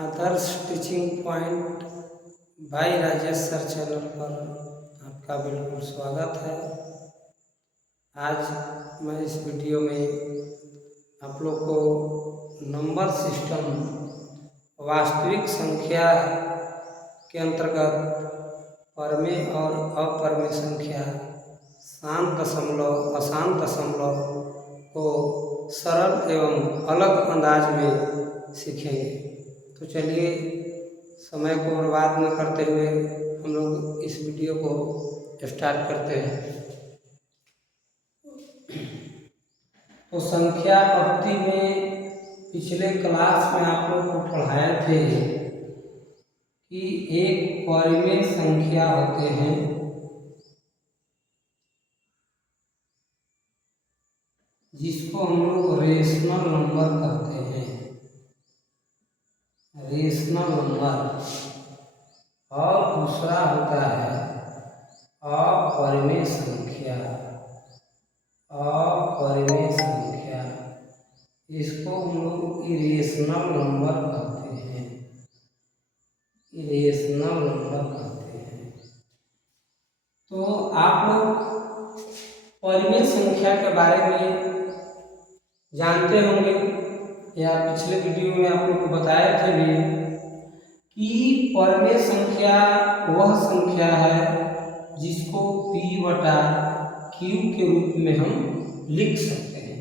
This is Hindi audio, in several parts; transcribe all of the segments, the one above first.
आदर्श टीचिंग पॉइंट भाई राजेश सर चैनल पर आपका बिल्कुल स्वागत है। आज मैं इस वीडियो में आप लोग को नंबर सिस्टम वास्तविक संख्या के अंतर्गत परमेय और अपर्मेय संख्या, शांत दशमलव, अशांत दशमलव को सरल एवं अलग अंदाज में सीखेंगे। तो चलिए समय को बर्बाद न करते हुए हम लोग इस वीडियो को स्टार्ट करते हैं। तो संख्या पद्धति में पिछले क्लास में आप लोग को पढ़ाए थे कि एक परिमेय संख्या होते हैं जिसको हम लोग रेशनल नंबर कहते हैं। Rational number. और दूसरा होता है अपरिमेय संख्या। अपरिमेय संख्या, इसको हम लोग इरेशनल नंबर कहते हैं। इरेशनल नंबर कहते हैं। तो आप लोग परिमेय संख्या के बारे में जानते होंगे या पिछले वीडियो में आप लोग को बताए थे भी कि परिमेय संख्या वह संख्या है जिसको P/Q के रूप में हम लिख सकते हैं।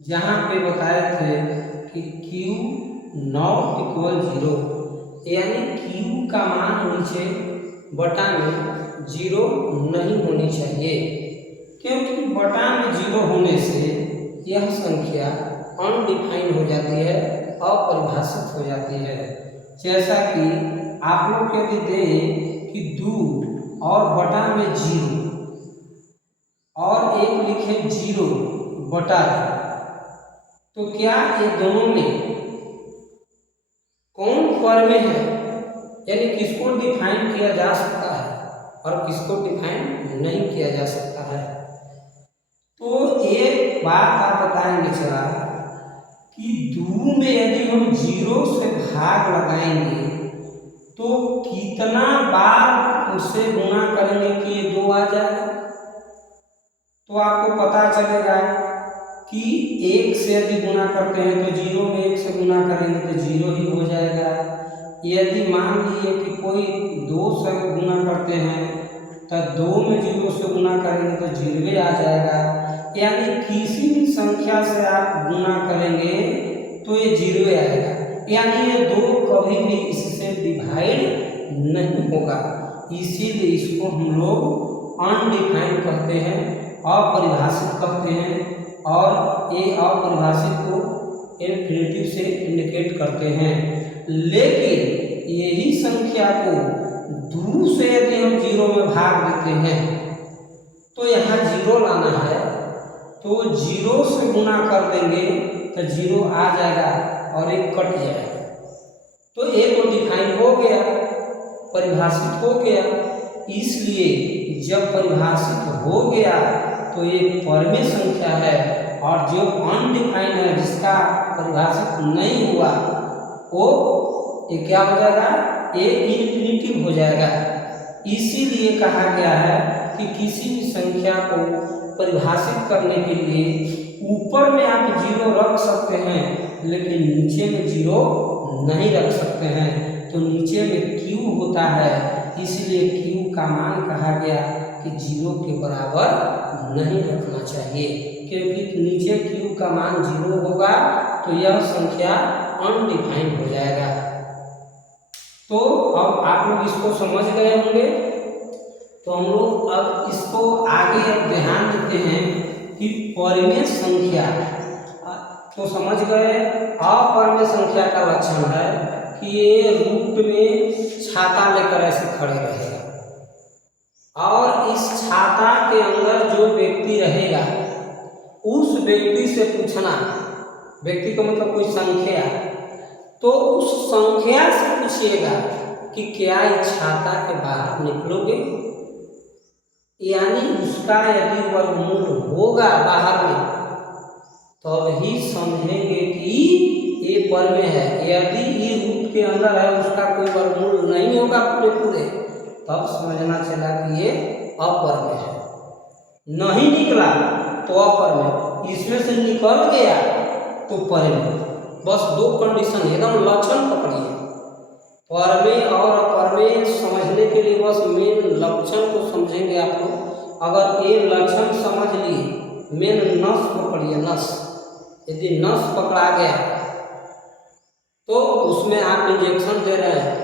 जहाँ पे बताए थे कि Q ≠ 0, यानी Q का मान नीचे बटा में 0 नहीं होनी चाहिए, क्योंकि बटा में 0 होने से यह संख्या अनडिफाइंड हो जाती है, अपरिभाषित हो जाती है। जैसा कि आप लोग यदि दें कि 2 और बटा में 0 और एक लिखे 0 बटा 2, तो क्या ये दोनों में कौन परिमेय है, यानी किसको डिफाइन किया जा सकता है और किसको डिफाइन नहीं किया जा सकता है। तो एक बात आप बताएंगे चला कि 2 में यदि हम 0 से भाग लगाएंगे तो कितना बार उससे गुणा करेंगे कि ये 2 आ जाएगा। तो आपको पता चलेगा कि 1 से यदि गुणा करते हैं तो 0 में 1 से गुणा करेंगे तो 0 ही हो जाएगा। यदि मान लीजिए कि कोई 2 से गुणा करते हैं तो 2 में 0 से गुणा करेंगे तो 0 आ जाएगा। यानी किसी भी संख्या से आप गुणा करेंगे तो ये 0 आएगा, यानी ये 2 कभी भी इससे डिवाइड नहीं होगा। इसीलिए इसको हम लोग अनडिफाइंड कहते हैं, अपरिभाषित कहते हैं, और ये अपरिभाषित को इन्फिनिटिव से इंडिकेट करते हैं। लेकिन यही संख्या को 2 से यदि हम 0 में भाग देते हैं तो यहाँ 0 लाना है, तो 0 से गुणा कर देंगे तो 0 आ जाएगा और एक कट जाएगा। तो एक तो डिफाइन हो गया, परिभाषित हो गया। इसलिए जब परिभाषित हो गया तो ये परिमेय संख्या है, और जो अनडिफाइंड है, जिसका परिभाषित नहीं हुआ, वो ये क्या हो जाएगा, ये इन्फिनिटिव हो जाएगा। इसीलिए कहा गया है कि किसी भी संख्या को परिभाषित करने के लिए ऊपर में आप 0 रख सकते हैं, लेकिन नीचे में 0 नहीं रख सकते हैं। तो नीचे में Q होता है, इसलिए Q का मान कहा गया कि 0 के बराबर नहीं रखना चाहिए, क्योंकि नीचे Q का मान 0 होगा तो यह संख्या अनडिफाइंड हो जाएगा। तो अब आप लोग इसको समझ गए होंगे। तो हम लोग अब इसको आगे अब ध्यान देते हैं कि परिमेय संख्या, तो समझ गए। अपरिमेय संख्या का लक्षण है कि ये रूट में छाता लेकर ऐसे खड़े रहेगा, और इस छाता के अंदर जो व्यक्ति रहेगा उस व्यक्ति से पूछना, व्यक्ति का मतलब कोई संख्या, तो उस संख्या से पूछिएगा कि क्या इस छाता के बाहर निकलोगे, यानी उसका यदि वर्गमूल होगा बाहर में, तब ही समझेंगे कि ए पर में है, यदि ई रूट के अंदर है उसका कोई वर्गमूल नहीं होगा पूरे पूरे, तब समझना चला कि ये अपर में है। नहीं निकला तो अपर में, इसमें से निकल गया तो पर में। बस दो कंडीशन, एकदम लक्षण पकड़िए। पर में और अपर में समझने के लिए बस मेन लक्षण को समझेंगे आप लोग। अगर ये लक्षण समझ लिए, मेन नस पकड़िए, नस। यदि नस पकड़ा गया तो उसमें आप इंजेक्शन दे रहे हैं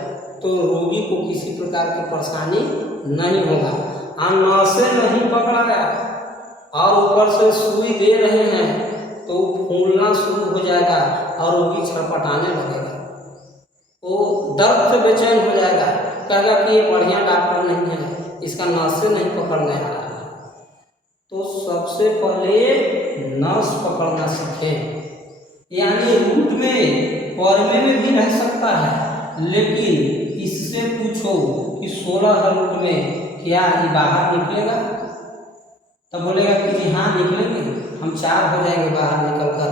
तो रोगी को किसी प्रकार की परेशानी नहीं होगा। नसें नहीं पकड़ा गया और ऊपर से सुई दे रहे हैं तो फूलना शुरू हो जाएगा और रोगी छटपटाने लगेगा, वो दर्द से बेचैन हो जाएगा, कहेगा कि ये बढ़िया डॉक्टर नहीं है, इसका नसें नहीं पकड़ने आ रहा है। तो सबसे पहले नस पकड़ना सीखें। यानी रूट में परमे में भी रह सकता है, लेकिन इससे पूछो कि 16 है रूट में, क्या ये बाहर निकलेगा? तब बोलेगा कि जी हाँ निकलेंगे, हम 4 हो जाएंगे बाहर निकलकर।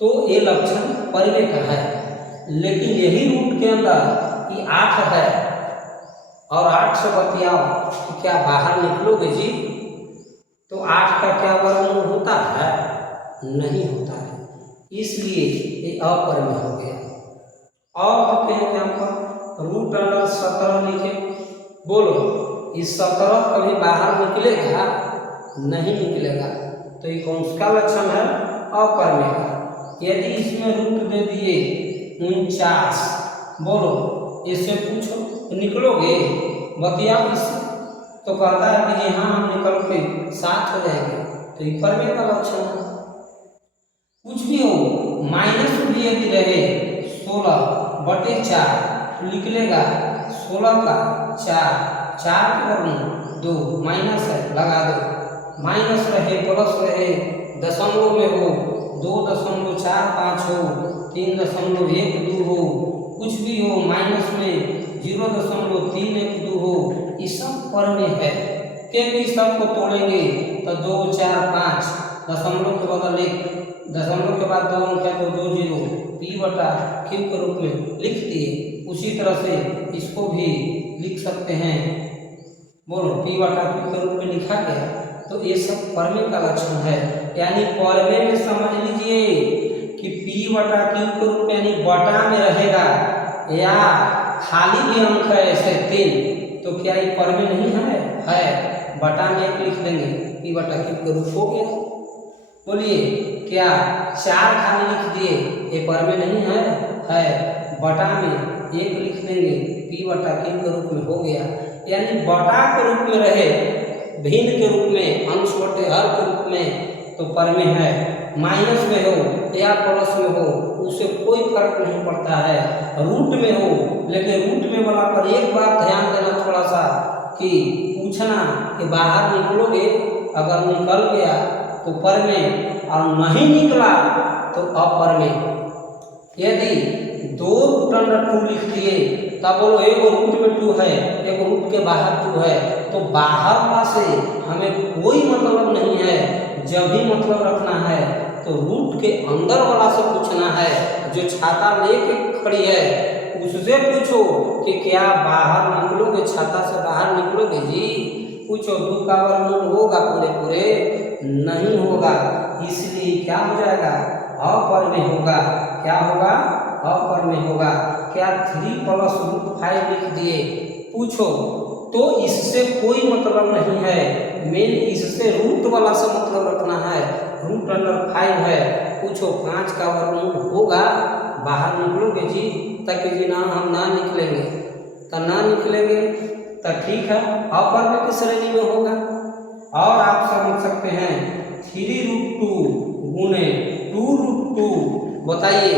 तो ये लक्षण परमे का है। लेकिन यही रूट के अंदर ये 8 है और 8 से बतियाओ कि क्या बाहर निकलोगे जी? तो 8 का क्या वर्गमूल होता है? नहीं होता है, इसलिए ये अपर में हो गया। और कहें क्या पर रूट अंडर 17 लिखे, बोलो इस 17 कभी बाहर निकलेगा? नहीं निकलेगा। तो ये कौन सा लक्षण है? अपर में का। यदि इसमें रूट दे दिए 49, बोलो इससे पूछो निकलोगे? बतियाओ इससे, तो कहता है कि जी हाँ हम निकल के 7 हो जाएंगे। तो ये परमे का लक्षण है। कुछ भी हो, माइनस भी यदि रहे 16/4 निकलेगा 16 का 4 के वर्गमूल 2, माइनस है लगा दो, माइनस रहे प्लस रहे, दशमलव में हो 2.45 हो, 3.12 हो, कुछ भी हो, माइनस में 0.312 हो, ये सब पर में है। क्योंकि सबको तोड़ेंगे तो 2, 4, 5, दशमलव के बदल 1, दशमलव के बाद 2 अंक है तो 2 0, P/Q के रूप में लिख दिए। उसी तरह से इसको भी लिख सकते हैं, बोलो P/Q के रूप में लिखा गया। तो ये सब परमे का लक्षण है। यानी परमे में समझ लीजिए कि P/Q के रूप में यानी बटा में रहेगा, या खाली भी अंक है ऐसे 3, तो क्या ये परमे नहीं है? है। बटा में 1 लिख देंगे, P/Q के रूप हो गया। बोलिए क्या 4 खाली लिख दिए, ये परमे नहीं है? है। बटा में 1 लिख देंगे, P/Q के रूप में हो गया। यानी बटा के रूप में रहे, भिन्न के रूप में, अंश बटे हर के रूप में, तो परमे है। माइनस में हो या प्लस में हो, उससे कोई फर्क नहीं पड़ता है। रूट में हो, लेकिन रूट में वाला पर एक बात ध्यान देना थोड़ा सा, कि पूछना कि बाहर निकलोगे, अगर निकल गया तो परमे, और नहीं निकला तो अपर में। यदि 2 √2 लिख दिए तब बोलो एक रूट में 2 है, एक रूट के बाहर 2 है, तो बाहर वाला से हमें कोई मतलब नहीं है। जब भी मतलब रखना है तो रूट के अंदर वाला से पूछना है। जो छाता लेके खड़ी है उससे पूछो कि क्या बाहर निकलोगे, छाता से बाहर निकलोगे जी? पूछो 2 का वर्गमूल होगा पूरे पूरे? नहीं होगा। इसलिए क्या हो जाएगा? अपर में होगा। क्या होगा? अपर में होगा। क्या 3 + √5 लिख दिए? पूछो तो इससे कोई मतलब नहीं है, मेन इससे रूट वाला से मतलब रखना है। √5 है, पूछो 5 का वर्गमूल होगा? बाहर निकलोगे जी? तक जी ना हम ना निकलेंगे, तो ना निकलेंगे तो ठीक है, अपर में किस श्रेणी में होगा? और आप समझ सकते हैं 3√2 गुने 2√2, बताइए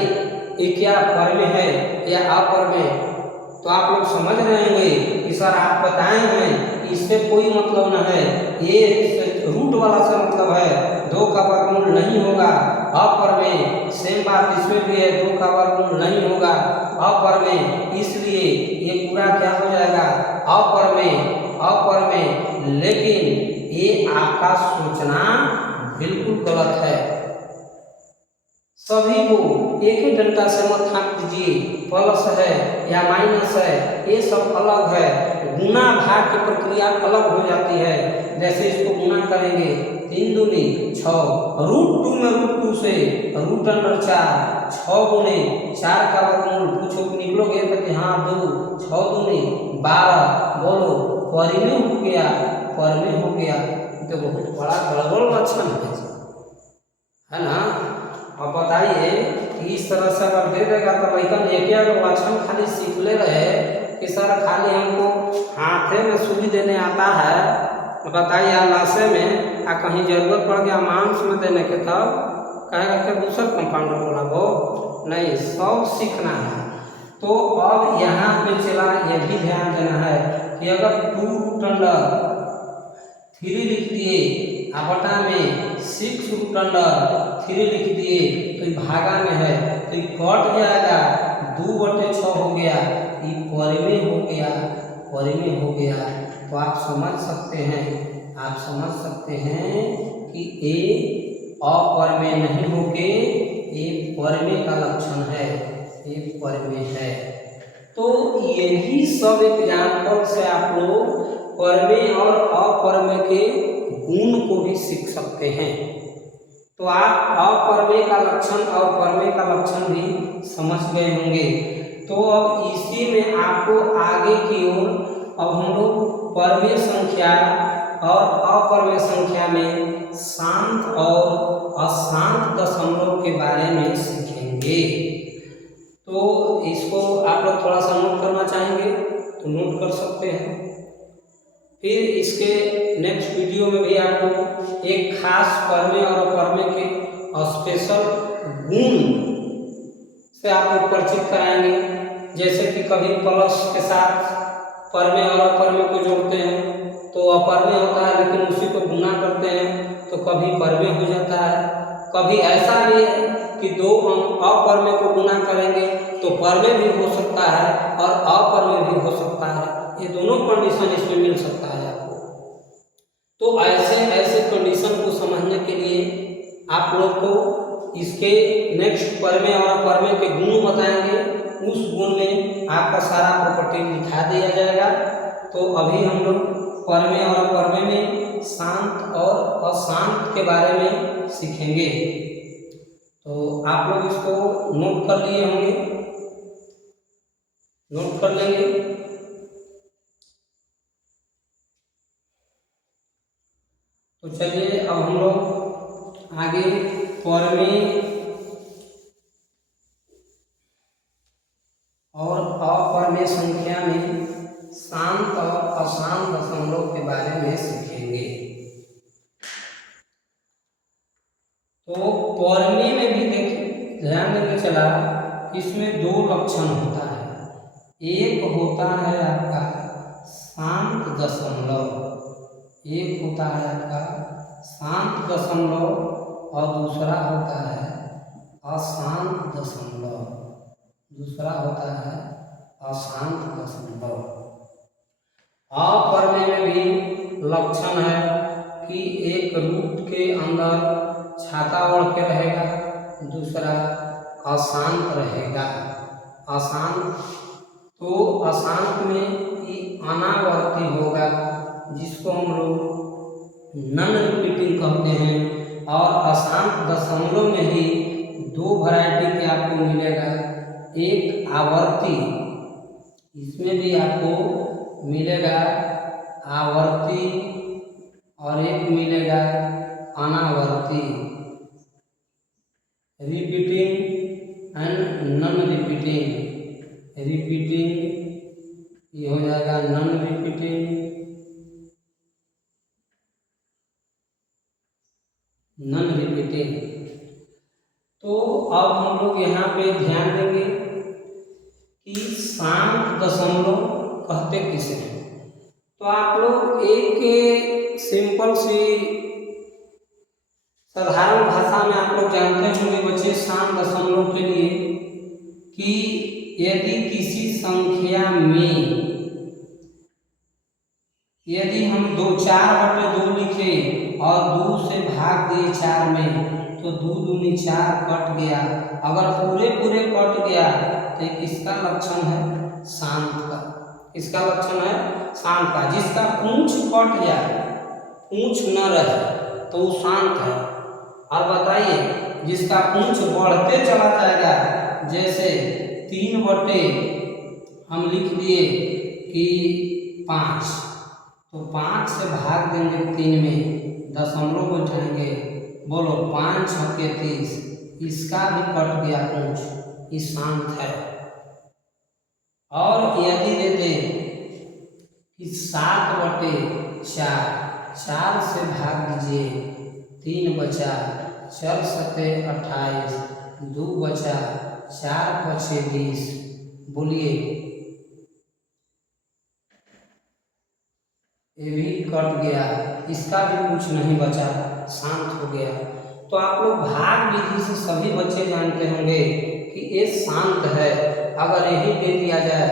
ये क्या पर में है या अपर में? तो आप लोग समझ रहे होंगे कि सर आप बताए हैं इससे कोई मतलब न है, ये रूट वाला से मतलब है, 2 का वर्गमूल नहीं होगा अपर में। सेम बात इसमें भी है, 2 का वर्गमूल नहीं होगा अपर में, इसलिए ये पूरा क्या हो जाएगा? अपर में, अपर में। लेकिन ये आपका सोचना बिल्कुल गलत है। सभी को एक ही डंडा से मत हाँक दीजिए, प्लस है या माइनस है ये सब अलग है, गुना भाग की प्रक्रिया अलग हो जाती है। जैसे इसको गुना करेंगे 3 दूनी 6, √2 में √2 से √4, 6 गुने 4 का वर्गमूल पूछो निकलोगे तो कि हाँ 2, 6 दूनी 12, बोलो परिमेय हो गया, परिमेय हो गया। तो बहुत बड़ा गड़बड़ लक्षण है ना। अब बताइए कि इस तरह से अगर दे देगा तो लड़कन एक लक्षण खाली सीख ले रहे कि सर खाली हमको हाथे में सुई देने आता है, बताइए लाशे में आ कहीं जरूरत पड़ गया मांस में देने के तब कहेगा कि दूसरा कंपाउंडर बोला वो नहीं, सब सीखना है। तो अब यहाँ पे चला ये भी ध्यान देना है कि अगर 2√3 लिख दिए बटा में 6√3 लिख दिए तो ये भागा में है तो ये कट जाएगा, 2/6 हो गया, ये परिमेय हो गया, परिमेय हो गया। तो आप समझ सकते हैं, आप समझ सकते हैं कि ये अपरिमेय नहीं होके ये परिमेय का लक्षण है, ये परिमेय है। तो यही सब एग्जाम्पल से आप लोग परिमेय और अपरिमेय के गुण को भी सीख सकते हैं। तो आप अपरिमेय का लक्षण और परिमेय का लक्षण भी समझ गए होंगे। तो अब इसी में आपको आगे की ओर अब हम लोग परिमेय संख्या और अपरिमेय संख्या में शांत और अशांत दशमलव के बारे में सीखेंगे। तो इसको आप लोग थोड़ा सा नोट करना चाहेंगे तो नोट कर सकते हैं। फिर इसके नेक्स्ट वीडियो में भी आपको एक खास परिमेय और अपरिमेय के स्पेशल गुण से आपको परिचित कराएंगे। जैसे कि कभी प्लस के साथ परिमेय और अपरिमेय को जोड़ते हैं तो अपरिमेय होता है, लेकिन उसी को गुना करते हैं तो कभी परिमेय हो जाता है। कभी ऐसा भी है कि दो अंक अपरिमेय को गुना करेंगे तो परिमेय भी हो सकता है और अपरिमेय भी हो सकता है। ये दोनों कंडीशन इसमें मिल सकता है आपको। तो ऐसे ऐसे कंडीशन को समझने के लिए आप लोग को इसके नेक्स्ट परिमेय और अपरिमेय के गुण बताएंगे, उस गुण में आपका सारा प्रॉपर्टी दिखा दिया जाएगा। तो अभी हम लोग परिमेय और अपरिमेय में शांत और अशांत के बारे में सीखेंगे। तो आप लोग इसको नोट कर लिए होंगे, नोट कर लेंगे। तो चलिए अब हम लोग आगे परिमेय और अपरिमेय संख्या में शांत और अशांत दशमलव के बारे में सीखेंगे। तो परिमेय में भी देखिए ध्यान देने चला, इसमें 2 लक्षण होता है। एक होता है आपका शांत दशमलव, एक होता है आपका शांत दशमलव और दूसरा होता है अशांत दशमलव, दूसरा होता है अशांत दशमलव। अपरिमेय में भी लक्षण है कि एक रूट के अंदर छाता ओढ़ के रहेगा, दूसरा अशांत रहेगा। अशांत तो अशांत में ये अनावर्ती होगा, जिसको हम लोग नॉन रिपीटिंग कहते हैं। और अशांत दशमलव में ही 2 वैरायटी के आपको मिलेगा, एक आवर्ती, इसमें भी आपको मिलेगा आवर्ती और एक मिलेगा अनावर्ती, repeating and non repeating. Repeating ये हो जाएगा नॉन रिपीटिंग, नॉन रिपीटिंग। तो अब हम लोग यहाँ पे ध्यान देंगे कि शांत दशमलव कहते किसे हैं। तो आप लोग एक सिंपल सी साधारण भाषा में आप लोग जानते होंगे बच्चे शांत दशमलव के लिए कि यदि किसी संख्या में यदि हम 4/2 लिखें और 2 से भाग दिए 4 में, तो 2 दूनी 4 कट गया। अगर पूरे पूरे कट गया तो किसका लक्षण है? शांत का। इसका लक्षण है शांत का। जिसका पूंछ कट जाए, पूंछ न रहे, तो वो शांत है। और बताइए, जिसका पूंछ बढ़ते चला जाएगा, जैसे 3 बटे हम लिख दिए कि 5, तो 5 से भाग देंगे 3 में, दशमलव बैठाएंगे, बोलो 5 छक्के 30, इसका भी कट गया पूंछ, ये शांत है। और यदि दे दे कि 7 बटे 4, 4 से भाग दीजिए, 3 बचा, चल सके 28, 2 बचा, 4 पचे 20, बोलिए ये भी कट गया, इसका भी कुछ नहीं बचा, शांत हो गया। तो आप लोग भाग विधि से सभी बच्चे जानते होंगे कि ये शांत है। अगर यही दे दिया जाए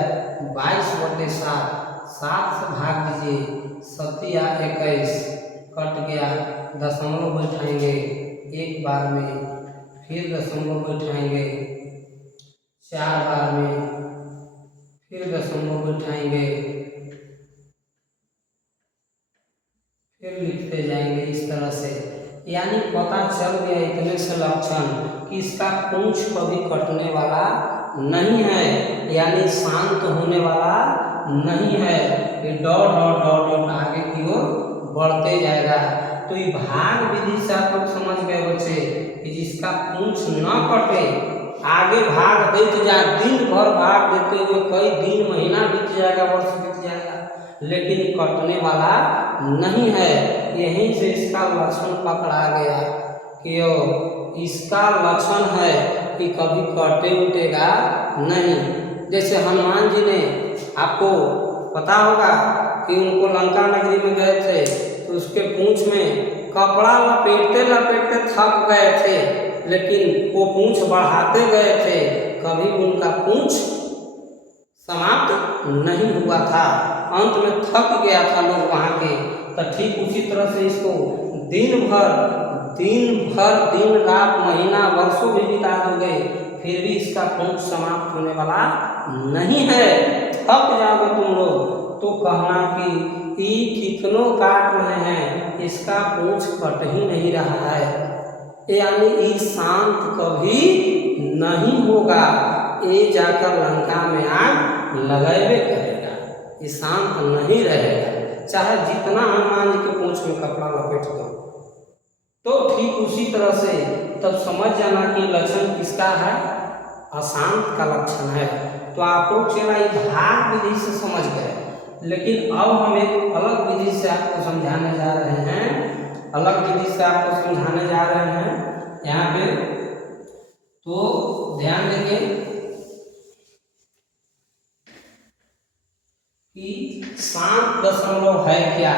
22 बटे 7, 7 से भाग दीजिए, 7 या 21, कट गया, दशमलव बैठाएंगे एक बार में, फिर दशमलव बैठाएंगे 4 बार में, फिर दशमलव बैठाएंगे, फिर लिखते जाएंगे इस तरह से। यानी पता चल गया इतने से लक्षण कि इसका पूंछ कभी कटने वाला नहीं है, यानी शांत होने वाला नहीं है। ये डॉट डॉट डॉट डॉट आगे की ओर बढ़ते जाएगा। तो ये भाग विधि से आप लोग समझ गए बच्चे कि जिसका पूंछ न कटे, आगे भाग देते जाए, दिन भर भाग देते हुए कई दिन महीना बीत जाएगा, वर्ष बीत जाएगा, लेकिन कटने वाला नहीं है। यहीं से इसका लक्षण पकड़ा गया कि इसका लक्षण है कि कभी कटे उटेगा नहीं। जैसे हनुमान जी ने, आपको पता होगा कि उनको लंका नगरी में गए थे, तो उसके पूंछ में कपड़ा लपेटते लपेटते थक गए थे, लेकिन वो पूंछ बढ़ाते गए थे, कभी उनका पूंछ समाप्त नहीं हुआ था, अंत में थक गया था लोग वहाँ के। तो ठीक उसी तरह से इसको दिन रात महीना वर्षों भी बिता दोगे, फिर भी इसका पूंछ समाप्त होने वाला नहीं है। थक जाओगे तुम लोग तो कहना कि ई कितनों काट रहे हैं, इसका पूंछ कट ही नहीं रहा है, यानी ई शांत कभी नहीं होगा। ये जाकर लंका में आग लगाए करेगा, ये शांत नहीं रहेगा, चाहे जितना हनुमान जी के पूंछ में कपड़ा लपेट दो। तो ठीक उसी तरह से तब समझ जाना कि लक्षण किसका है? अशांत का लक्षण है। तो आप लोग चला ये भाग विधि से समझ गए, लेकिन अब हम एक अलग विधि से आपको समझाने जा रहे हैं, अलग विधि से आपको समझाने जा रहे हैं यहाँ पे। तो ध्यान देंगे कि शांत दशमलव है क्या।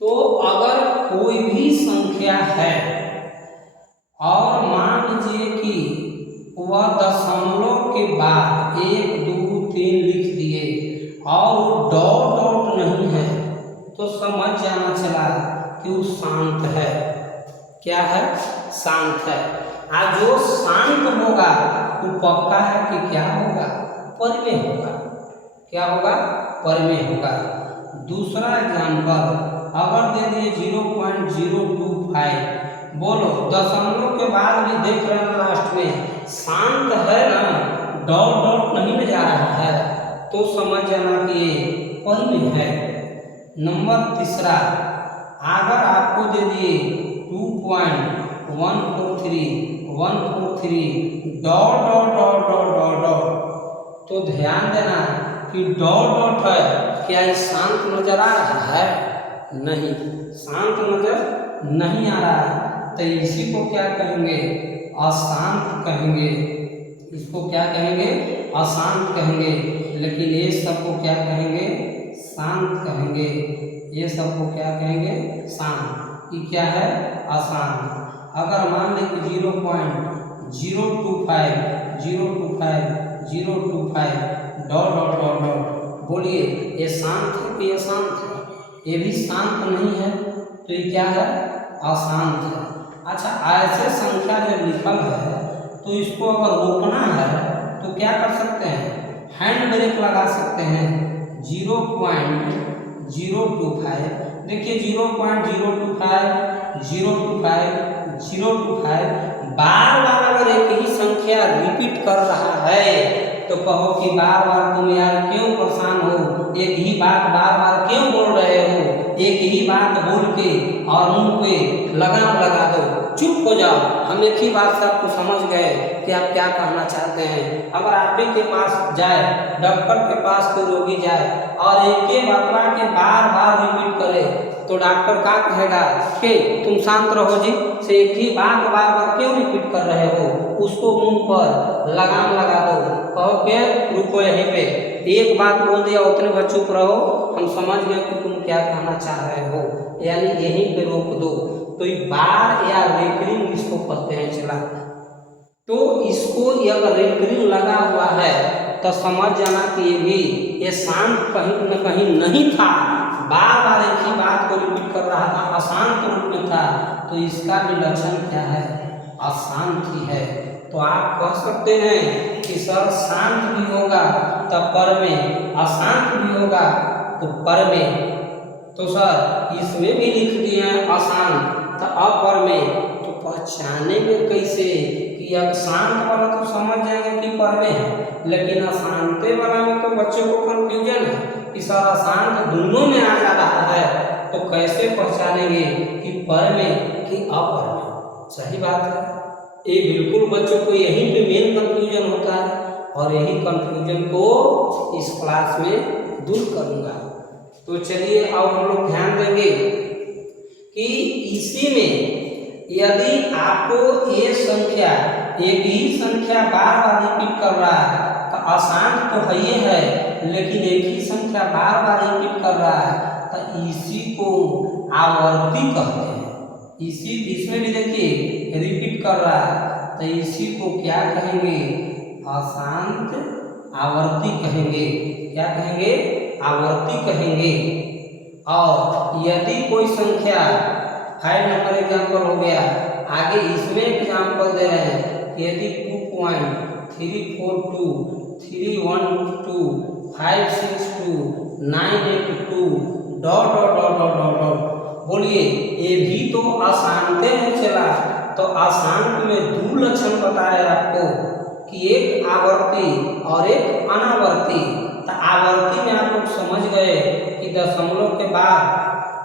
तो अगर कोई भी संख्या है और मान लीजिए कि वह दशमलव के बाद 1 2 3 लिख दिए और वो डॉट डॉट नहीं है, तो समझ जाना चला कि वो शांत है। क्या है? शांत है। आज जो शांत होगा वो पक्का है कि क्या होगा? परिमेय होगा। क्या होगा? परिमेय होगा। दूसरा एग्जाम्पल, अगर दे दिए 0.025, बोलो दशमलव के बाद भी देख रहे हैं लास्ट में शांत है ना, डॉट डॉट नहीं ले जा रहा है, तो समझ जाना कि ये परिमेय है। नंबर तीसरा, अगर आपको दे दिए 2.143 dot dot dot dot dot dot, तो ध्यान देना कि डॉट डॉट है, क्या ये शांत नजर आ रहा है? नहीं, शांत नजर नहीं आ रहा है। तो इसी को क्या कहेंगे? अशांत कहेंगे। इसको क्या कहेंगे? अशांत कहेंगे। लेकिन ये सबको क्या कहेंगे? शांत कहेंगे। ये सबको क्या कहेंगे? शांत। ये क्या है? अशांत। अगर मान लें कि 0.025 डॉट डॉट डॉट डॉट, बोलिए ये शांत है कि अशांत है? ये भी शांत नहीं है, तो ये क्या है, अशांत है। अच्छा, ऐसे संख्या जब लिखल है तो इसको अगर रोकना है तो क्या कर सकते हैं, हैंड ब्रेक लगा सकते हैं। 0.025, देखिए 0.025, 025, 025, बार बार अगर एक ही संख्या रिपीट कर रहा है तो कहो कि बार बार तुम यार क्यों परेशान हो, एक ही बात बार बार क्यों बोल रहे हो, एक ही बात बोल के और मुंह पे लगाम लगा दो, चुप हो जाओ, हम एक ही बात से आपको समझ गए कि आप क्या कहना चाहते हैं। अगर आप ही के पास जाए, डॉक्टर के पास कोई रोगी जाए और एक ही बात के बार बार रिपीट करे तो डॉक्टर क्या कहेगा कि तुम शांत रहो जी, से एक ही बात बार बार क्यों रिपीट कर रहे हो, उसको मुंह पर लगाम लगा दो, कहो के रुको यहीं पे, एक बात बोल दिया उतने पर चुप रहो, हम समझ गए कि तुम क्या कहना चाह रहे हो, यानी यहीं पे रोक दो। तो ये बार या रेकरिंग इसको कहते हैं। चला, तो इसको अगर रेकरिंग लगा हुआ है तो समझ जाना कि ये शांत कहीं न कहीं नहीं था, बार बार एक ही बात को रिपीट कर रहा था, अशांत रूप में था, तो इसका भी लक्षण क्या है, अशांत ही है। तो आप कह सकते हैं कि सर शांत भी होगा तो पर में, अशांत भी होगा तो पर में, तो सर इसमें भी लिख दिए हैं अशांत तो अपर में, तो पहचानेंगे कैसे कि अब शांत वाला तो समझ जाएंगे कि पर में है, लेकिन अशांत वाला में तो बच्चों को कंफ्यूजन है कि सर अशांत दोनों में आ जा रहा है, तो कैसे पहचानेंगे कि पर में कि अपर में। सही बात है, ये बिल्कुल बच्चों को यहीं पे मेन कंफ्यूजन होता है और यही कंफ्यूजन को इस क्लास में दूर करूंगा। तो चलिए अब हम लोग ध्यान देंगे कि इसी में यदि आपको ये संख्या, एक ही संख्या बार बार रिपीट कर रहा है तो अशांत तो है ही है, लेकिन एक ही संख्या बार बार रिपीट कर रहा है तो इसी को आवर्ती कहते हैं। इसी इसमें भी देखिए रिपीट कर रहा है तो इसी को क्या कहेंगे, अशांत आवर्ती कहेंगे। क्या कहेंगे, आवर्ती कहेंगे। और यदि कोई संख्या 5 नंबर एग्जाम्पल हो गया, आगे इसमें एग्जाम्पल दे रहे हैं कि यदि 2.342, 312, 562, 982 dot dot dot dot dot, बोलिए ये भी तो अशांत है। चला, तो अशांत में दो लक्षण बताए आपको कि एक आवर्ती और एक अनावर्ती। तो आवर्ती में आप लोग समझ गए कि दशमलव के बाद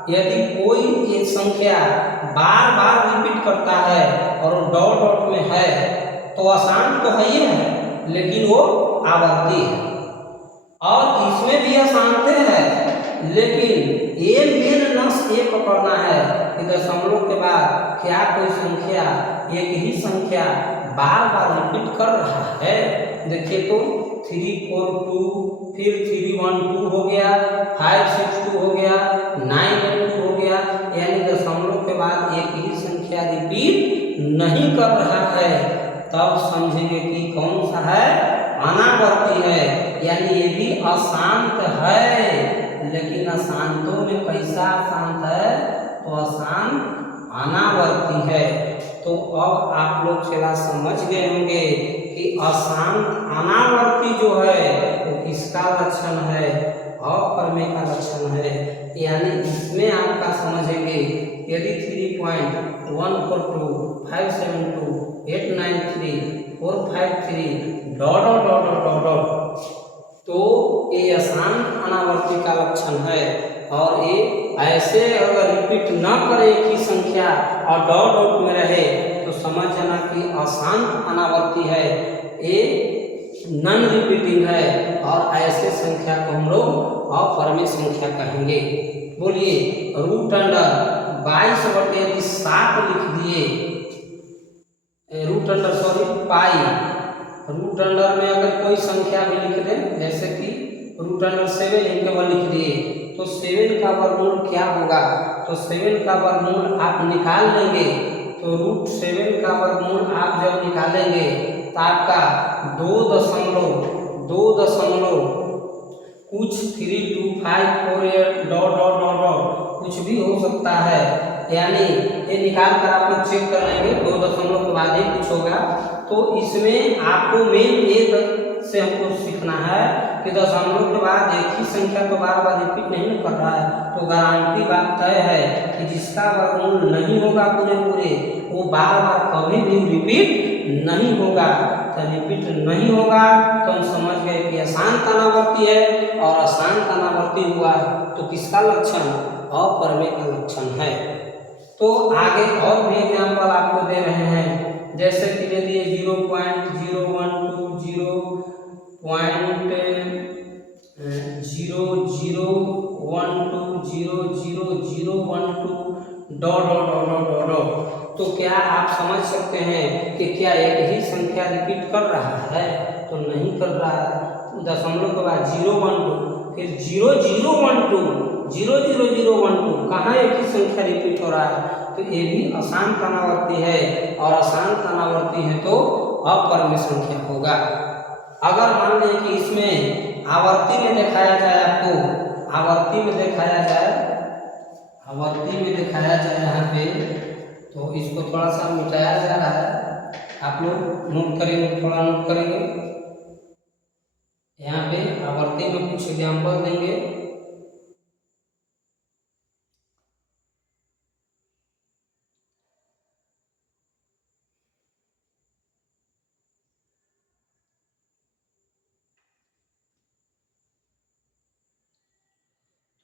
यदि कोई एक संख्या बार बार रिपीट करता है और डॉट डॉट में है तो अशांत तो है ही है, लेकिन वो आवर्ती है। और इसमें भी अशांत है, लेकिन ये मेन नस ये पकड़ना है कि दशमलव के बाद क्या कोई संख्या, एक ही संख्या बार बार रिपीट कर रहा है। देखिए तो 342, फिर 312 हो गया, 562 हो गया, 982 हो गया, यानी दशमलव के बाद एक ही संख्या रिपीट नहीं कर रहा है, तब समझेंगे कि कौन सा है, अनावर्ती है, यानी ये भी अशांत है। लेकिन अशांतों में कैसा अशांत है, तो अशांत अनावर्ती है। तो अब आप लोग चला समझ गए होंगे कि अशांत अनावर्ती जो है वो किसका लक्षण है, अपर्मेय का लक्षण है। यानी इसमें आपका समझेंगे यदि 3.142, 572, 893, 453 dot dot dot dot dot, तो ये अशांत अनावर्ती का लक्षण है। और ये ऐसे अगर रिपीट न करे एक ही संख्या और डॉट डॉट में रहे तो समझ जाना कि अशांत अनावर्ती है, ये नॉन रिपीटिंग है, और ऐसे संख्या को हम लोग अपरिमेय संख्या कहेंगे। बोलिए रूट अंडर 22/7 लिख दिए, रूट अंडर पाई, रूट अंडर में अगर कोई संख्या भी लिख दें, जैसे कि रूट अंडर 7 केवल लिख दिए, तो 7 का वर्गमूल क्या होगा, तो 7 का वर्गमूल आप निकाल लेंगे, तो रूट 7 का वर्गमूल आप जब निकालेंगे तो आपका 2 दशमलव कुछ 3254 डॉट डॉट डॉट डॉट कुछ भी हो सकता है, यानी ये निकाल कर आप लोग चेक कर लेंगे, 2 दशमलव के बाद ही कुछ होगा। तो इसमें आपको मेन ये से हमको सीखना है कि दशमलव के बाद एक ही संख्या को बार बार रिपीट नहीं कर रहा है, तो गारंटी बात तय है कि जिसका वर्गमूल नहीं होगा पूरे पूरे वो बार बार कभी भी रिपीट नहीं होगा। तो रिपीट नहीं होगा तो हम समझ गए कि अशांत अनावर्ती है, और अशांत अनावर्ती हुआ तो किसका लक्षण? अपरमेय का लक्षण है। तो आगे और भी एग्जाम्पल आपको दे रहे हैं, जैसे कि दे दिए 0.0120 0.00120012 तो क्या आप समझ सकते हैं कि क्या एक ही संख्या रिपीट कर रहा है? तो नहीं कर रहा है। दशमलव के बाद 012 फिर 0012 कहाँ एक ही संख्या रिपीट हो रहा है? तो ये भी अशांत अनावर्ती है, और अशांत अनावर्ती है तो अपरमेय संख्या होगा। अगर मान लें कि इसमें आवर्ती में दिखाया जाए, आपको आवर्ती में दिखाया जाए यहाँ पे, तो इसको थोड़ा सा मिटाया जा रहा है, आप लोग नोट करेंगे, थोड़ा नोट करेंगे। यहाँ पे आवर्ती में कुछ एग्जाम्पल देंगे।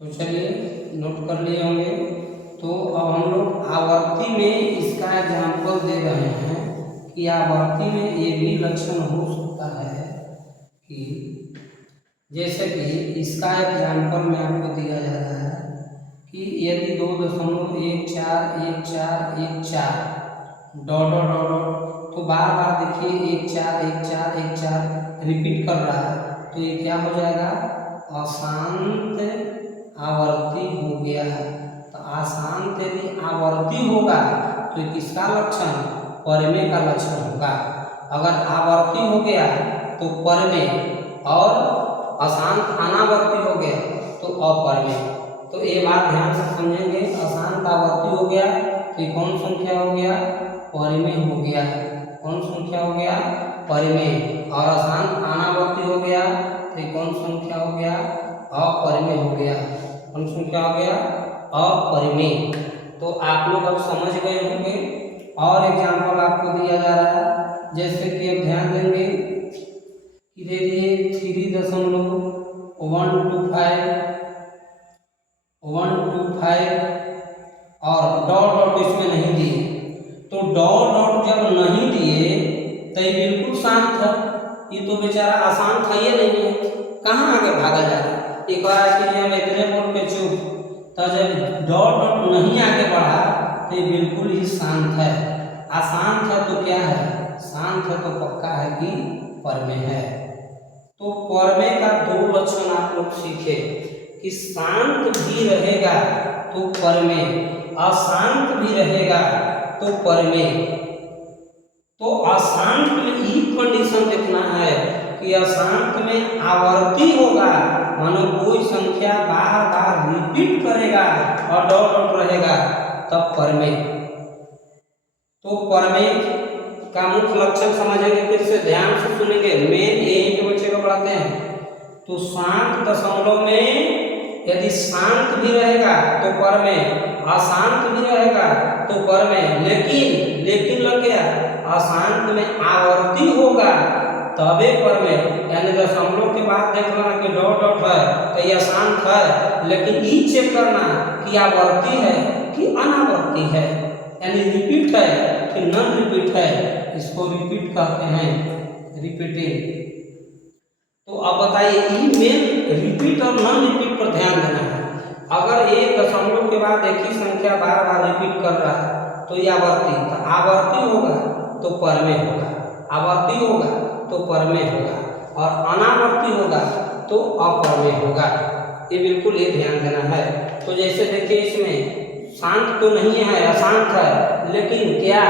तो चलिए नोट कर लिए होंगे। तो अब हम लोग आवर्ती में इसका एग्जाम्पल दे रहे हैं कि आवर्ती में ये भी लक्षण हो सकता है कि जैसे कि इसका एग्जाम्पल में आपको दिया जा रहा है कि यदि 2.141414 डॉट तो बार बार देखिए 141414 रिपीट कर रहा है, तो ये क्या हो जाएगा? अशांत आवर्ती हो गया। तो अशांत यदि आवर्ती होगा तो किसका लक्षण? परमेय का लक्षण होगा। अगर आवर्ती हो गया तो परमेय, और अशांत अनावर्ती हो गया तो अपरमेय। तो ये बात ध्यान से समझेंगे। अशांत आवर्ती हो गया तो कौन संख्या हो गया? परमेय हो गया। कौन संख्या हो गया? परमेय। और अशांत अनावर्ती हो गया तो कौन संख्या हो गया? अपरमेय हो गया। कौन संख्या हो गया? अपरमेय। तो आप लोग अब समझ गए होंगे। और एग्जाम्पल आपको दिया जा रहा है, जैसे कि अब ध्यान देंगे कि दे दिए 3.125 और डॉट इसमें नहीं दिए। तो डॉट जब नहीं दिए तो ये बिल्कुल शांत है, ये तो बेचारा अशांत है, ये नहीं है, कहाँ आगे भागा जा रहा है? एक बार कि हम इतने बोल के चुप, तो जब डॉट नहीं आगे बढ़ा तो ये बिल्कुल ही शांत है। अशांत है तो क्या है? शांत है तो पक्का है कि परमेय है। तो परमेय का 2 लक्षण आप लोग सीखे कि शांत भी रहेगा तो परमेय, अशांत भी रहेगा तो परमेय। तो अशांत में ई कंडीशन देखना है कि अशांत में आवर्ती होगा, मानो कोई संख्या बार बार रिपीट करेगा और डॉट रहेगा, तब परमेय। तो परमेय का मुख्य लक्षण समझेंगे, फिर से ध्यान से सुनेंगे, मेन यही के बच्चे को पढ़ाते हैं। तो शांत दशमलव में यदि शांत भी रहेगा तो परमेय, अशांत भी रहेगा तो परमेय, लेकिन लग गया, अशांत में आवर्ती होगा तबे परमेय। यानी दशमलव के बाद देखना कि डॉट है तो ये अशांत है, लेकिन ये चेक करना कि आवर्ती है कि अनावर्ती है, यानी रिपीट है कि नॉन रिपीट है, इसको रिपीट कहते हैं, रिपीटिंग। तो अब बताइए, ई में रिपीट और नॉन रिपीट पर ध्यान देना है। अगर एक दशमलव के बाद एक ही संख्या बार बार रिपीट कर रहा है तो ये आवर्ती, तो आवर्ती होगा तो परमेय होगा, आवर्ती होगा तो परमेय होगा, और अनावर्ती होगा तो अपरमेय होगा। ये बिल्कुल ये ध्यान देना है। तो जैसे देखिए इसमें शांत तो नहीं है, अशांत है, लेकिन क्या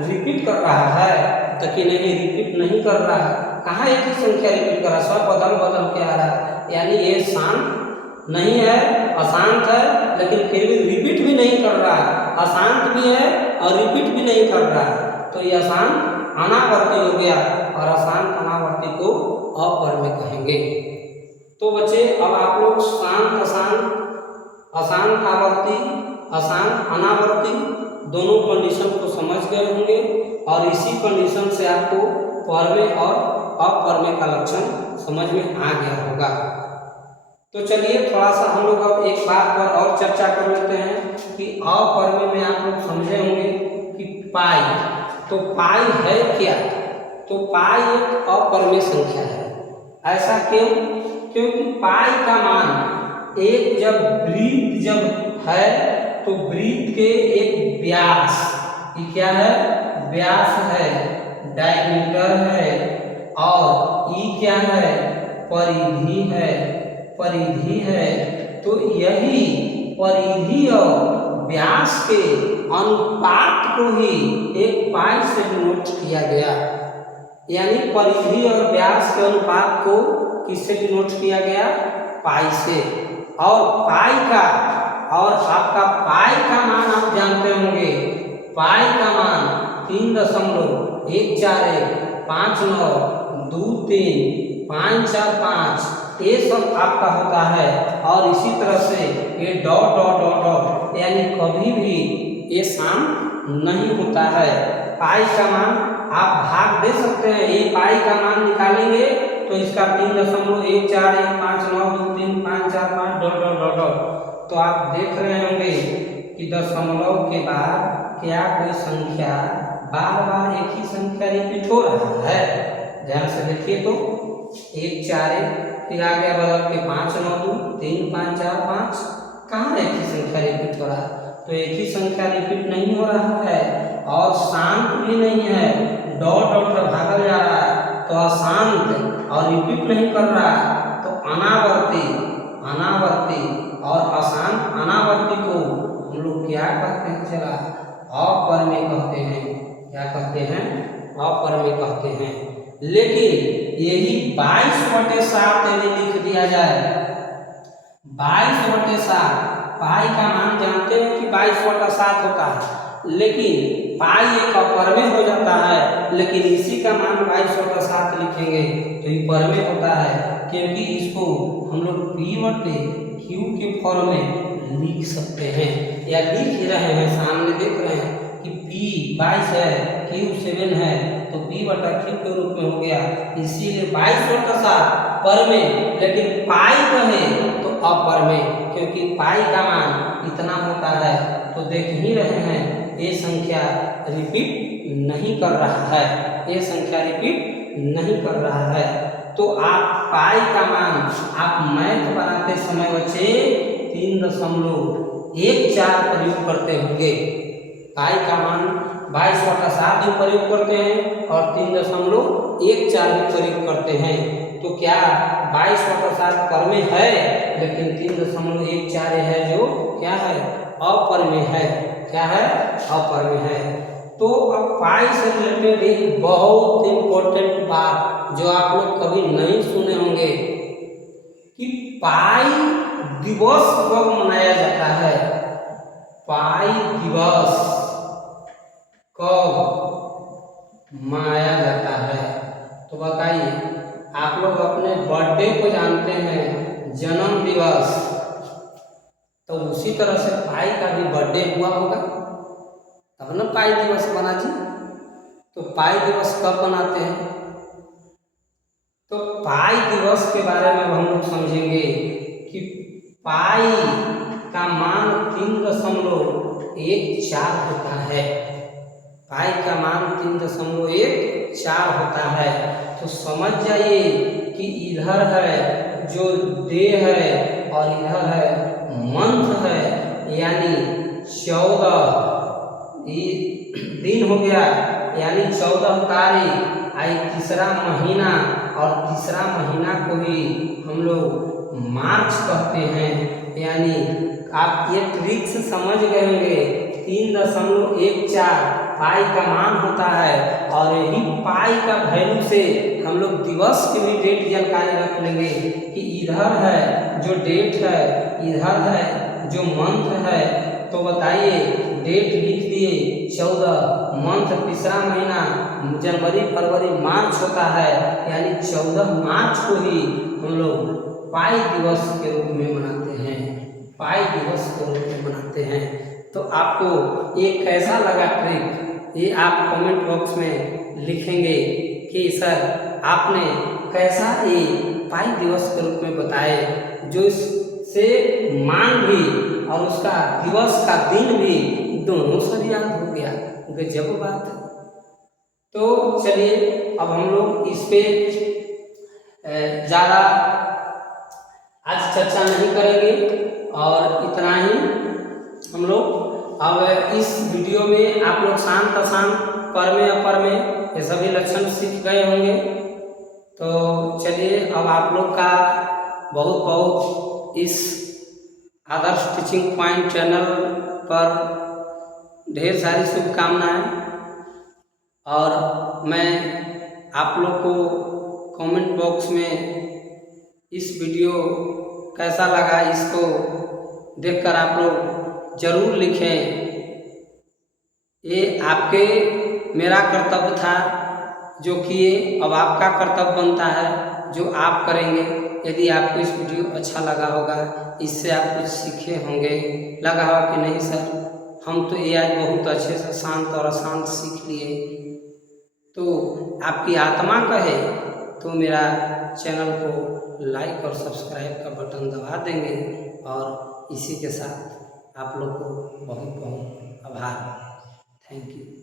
रिपीट कर रहा है? तो कि नहीं, रिपीट नहीं कर रहा है। कहाँ एक ही संख्या रिपीट कर रहा है? सब बदल के आ रहा है, यानी ये शांत नहीं है, अशांत है, लेकिन फिर भी रिपीट भी नहीं कर रहा है, अशांत भी है और रिपीट भी नहीं कर रहा है, तो ये अशांत अनावर्ती हो गया और अशांत अनावर्ती को अपर्मेय कहेंगे। तो बच्चे अब आप लोग शांत अशांत, अशांत आवर्ती, अशांत अनावर्ती दोनों कंडीशन को समझ गए होंगे और इसी कंडीशन से आपको परमेय और अपर्मेय का लक्षण समझ में आ गया होगा। तो चलिए थोड़ा सा हम लोग अब एक बात पर और चर्चा कर लेते हैं कि अपर्मेय में आप लोग समझे होंगे कि पाई, तो पाई है क्या? तो पाई एक अपर्मेय संख्या है। ऐसा क्यों? क्योंकि पाई का मान एक जब वृत्त जब है तो वृत्त के एक व्यास, ये क्या है? व्यास है, डायमीटर है, और ई क्या है? परिधि है, परिधि है। तो यही परिधि और व्यास के अनुपात को ही एक पाई से डिनोट किया गया, यानी परिधि और व्यास के अनुपात को किससे डिनोट किया गया? पाई से। और पाई का, और आपका पाई का मान आप जानते होंगे, पाई का मान 3.141, 5923, 545 ये सब आपका होता है। और इसी तरह से ये डॉट डॉट डॉट डॉट यानी कभी भी ये शांत नहीं होता है। पाई का मान आप भाग दे सकते हैं, ये पाई का मान निकालेंगे तो इसका 3.14159235545 डॉट डॉट डॉट डॉट। तो आप देख रहे होंगे कि दशमलव के बाद क्या कोई संख्या बार बार एक ही संख्या रिपीट हो रहा है? ध्यान से देखिए तो 1 4 1, फिर आ गया बदल के 5 9 2 3 5 4 5, कहाँ एक ही संख्या रिपीट हो रहा है? तो एक ही संख्या रिपीट नहीं हो रहा है और शांत भी नहीं है, डॉट डॉट पर भागल जा रहा है, तो अशांत और रिपीट नहीं कर रहा है। तो अनावर्ती, अनावर्ती और अशांत अनावर्ती को हम लोग क्या कहते हैं? चला अपर्मेय कहते हैं। क्या कहते हैं? अपर्मेय कहते हैं। लेकिन यही 22/7 यदि लिख दिया जाए, 22/7, पाई का मान जानते हैं कि 22/7 होता है, लेकिन पाई एक अपर्मेय हो जाता है, लेकिन इसी का मान 22/7 लिखेंगे तो ये परमेय होता है, क्योंकि इसको हम लोग P/Q के फॉर्म में लिख सकते हैं, या लिख रहे हैं, सामने देख रहे हैं कि P 22 है, Q 7 है, तो P/Q के रूप में हो गया। इसीलिए 22/7 परमेय, लेकिन पाई कहे तो अपर्मेय, क्योंकि पाई का मान इतना होता है। तो देख ही रहे हैं ये संख्या रिपीट नहीं कर रहा है, ये संख्या रिपीट नहीं कर रहा है। तो आप पाई का मान आप मैथ बनाते समय बच्चे 3.14 प्रयोग करते होंगे। पाई का मान 22/7 भी प्रयोग करते हैं और 3.14 भी प्रयोग करते हैं। तो क्या 22/7 परमेय है, लेकिन 3.14 है जो क्या है? अपर्मेय है। क्या है? अपर्मेय है। तो अब पाई से रिलेटेड एक बहुत इंपॉर्टेंट बात जो आप लोग कभी नहीं सुने होंगे कि पाई दिवस कब मनाया जाता है? पाई दिवस कब मनाया जाता है? तो बताइए, आप लोग अपने बर्थडे को जानते हैं, जन्म दिवस, तो उसी तरह से पाई का भी बर्थडे हुआ होगा, तब ना पाई दिवस बना जी। तो पाई दिवस कब मनाते हैं? तो पाई दिवस के बारे में हम लोग समझेंगे कि पाई का मान 3.14 होता है। पाई का मान 3.14 होता है। तो समझ जाइए कि इधर है जो डे है और इधर है मंथ है, यानी 14 दिन हो गया, यानी 14 तारीख आई तीसरा महीना, और तीसरा महीना को ही हम लोग मार्च कहते हैं। यानी आप ये ट्रिक्स समझ गए होंगे, 3.14 पाई का मान होता है, और यही पाई का वैल्यू से हम लोग दिवस की भी डेट जानकारी रख लेंगे कि इधर है जो डेट है, इधर है जो मंथ है। तो बताइए, डेट लिख दिए 14, मंथ तीसरा महीना जनवरी फरवरी मार्च होता है, यानी 14 मार्च को ही हम लोग पाई दिवस के रूप में मनाते हैं, पाई दिवस के रूप में मनाते हैं। तो आपको ये कैसा लगा ट्रिक, ये आप कमेंट बॉक्स में लिखेंगे कि सर आपने कैसा ये पाई दिवस के रूप में बताए, जो इससे मान भी और उसका दिवस का दिन भी दोनों सर याद हो गया, गजब बात है। तो चलिए अब हम लोग इस पे ज़्यादा आज चर्चा नहीं करेंगे, और इतना ही हम लोग अब इस वीडियो में आप लोग शांत अशांत, पर में अपर में ये सभी लक्षण सीख गए होंगे। तो चलिए अब आप लोग का बहुत बहुत इस आदर्श टीचिंग पॉइंट चैनल पर ढेर सारी शुभकामनाएं, और मैं आप लोग को कमेंट बॉक्स में इस वीडियो कैसा लगा इसको देखकर आप लोग जरूर लिखें। ये आपके मेरा कर्तव्य था जो किए, अब आपका कर्तव्य बनता है जो आप करेंगे। यदि आपको इस वीडियो अच्छा लगा होगा, इससे आप कुछ सीखे होंगे, लगा होगा कि नहीं सर हम तो ये आज बहुत अच्छे से शांत और अशांत सीख लिए, तो आपकी आत्मा कहे तो मेरा चैनल को लाइक और सब्सक्राइब का बटन दबा देंगे। और इसी के साथ आप लोग को बहुत बहुत आभार, थैंक यू।